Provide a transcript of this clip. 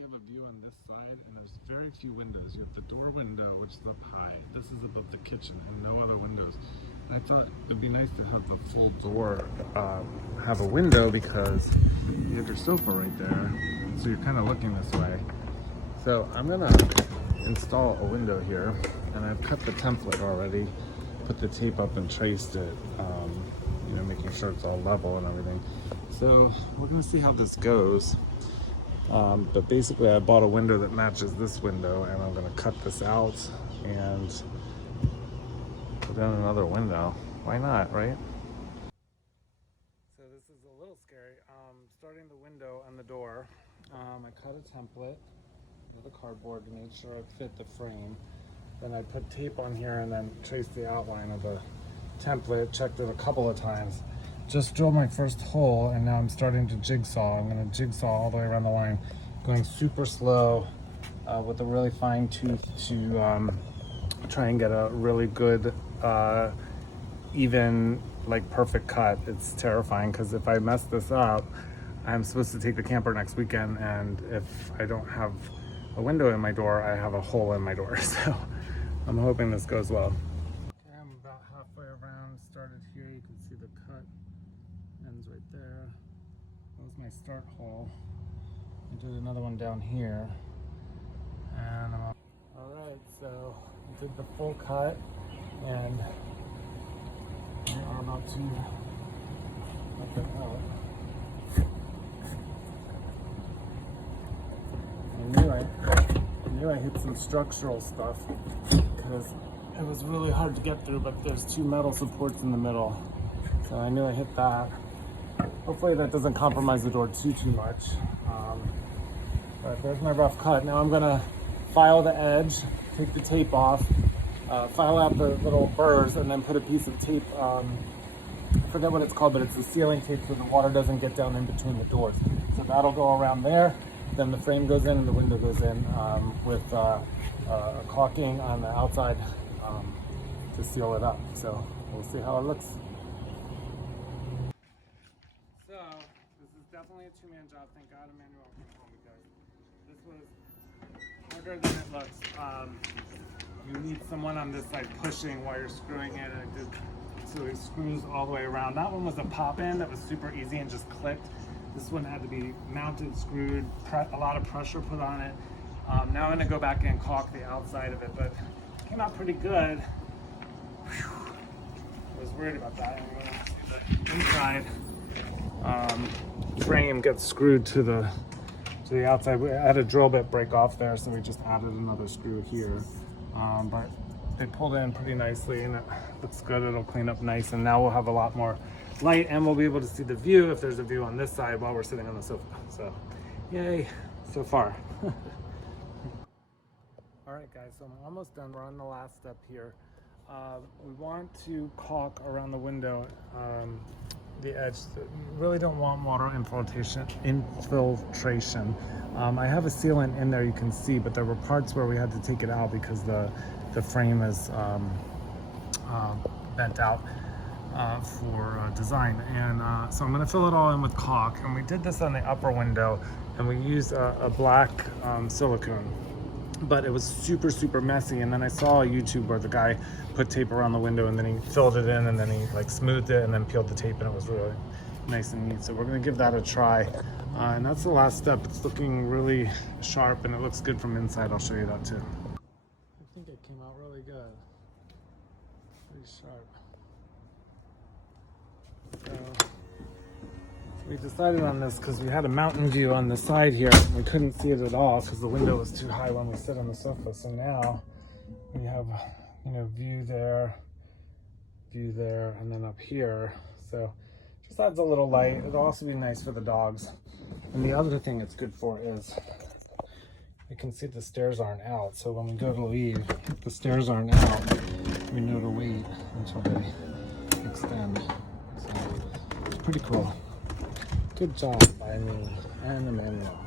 basically have a view on this side, and there's very few windows. You have the door window, which is up high. This is above the kitchen, and no other windows. And I thought it'd be nice to have the full door have a window because you have your sofa right there, so you're kind of looking this way. So I'm gonna install a window here, and I've cut the template already, put the tape up and traced it, you know, making sure it's all level and everything. So we're gonna see how this goes. But basically I bought a window that matches this window, and I'm gonna cut this out and put in another window. Why not, right? So this is a little scary. Starting the window on the door, I cut a template with a cardboard to make sure it fit the frame. Then I put tape on here and then traced the outline of the template, checked it a couple of times. Just drilled my first hole, and now I'm starting to jigsaw. I'm gonna jigsaw all the way around the line, going super slow with a really fine tooth to try and get a really good, even, like perfect cut. It's terrifying because if I mess this up, I'm supposed to take the camper next weekend, and if I don't have a window in my door, I have a hole in my door. So I'm hoping this goes well. Okay, I'm about halfway around, started here. You can see the cut ends right there. That was my start hole. I did another one down here, and all right, so I did the full cut, and we are about to let that out. I knew I hit some structural stuff because it was really hard to get through, but there's two metal supports in the middle, so I knew I hit that. Hopefully that doesn't compromise the door too much. But there's my rough cut. Now I'm gonna file the edge, take the tape off, file out the little burrs, and then put a piece of tape, I forget what it's called, but it's a sealing tape so the water doesn't get down in between the doors. So that'll go around there. Then the frame goes in and the window goes in with caulking on the outside to seal it up. So we'll see how it looks. So this is definitely a two-man job. Thank God Emmanuel came home because this was harder than it looks. You need someone on this side pushing while you're screwing it, and so it screws all the way around. That one was a pop-in that was super easy and just clicked. This one had to be mounted, screwed, a lot of pressure put on it. Now I'm gonna go back and caulk the outside of it, but it came out pretty good. Whew. I was worried about that. I'm gonna see the inside frame gets screwed to the outside. We had a drill bit break off there, so we just added another screw here. But they pulled in pretty nicely, and it looks good. It'll clean up nice, and now we'll have a lot more light, and we'll be able to see the view if there's a view on this side while we're sitting on the sofa. So yay so far. All right guys, so I'm almost done. We're on the last step here. We want to caulk around the window, the edge. You really don't want water infiltration. I have a sealant in there, you can see, but there were parts where we had to take it out because the frame is bent out for design, and so I'm going to fill it all in with caulk. And we did this on the upper window, and we used a black silicone, but it was super messy. And then I saw a YouTube where the guy put tape around the window, and then he filled it in, and then he like smoothed it and then peeled the tape, and it was really nice and neat. So we're going to give that a try, and that's the last step. It's looking really sharp, and it looks good from inside. I'll show you that too. I think it came out really good, pretty sharp. So we decided on this because we had a mountain view on the side here. We couldn't see it at all because the window was too high when we sit on the sofa. So now we have, you know, view there, and then up here. So just adds a little light. It'll also be nice for the dogs. And the other thing it's good for is you can see the stairs aren't out. So when we go to leave, if the stairs aren't out, we know to wait until they extend. So it's pretty cool. Good job by me and Emmanuel.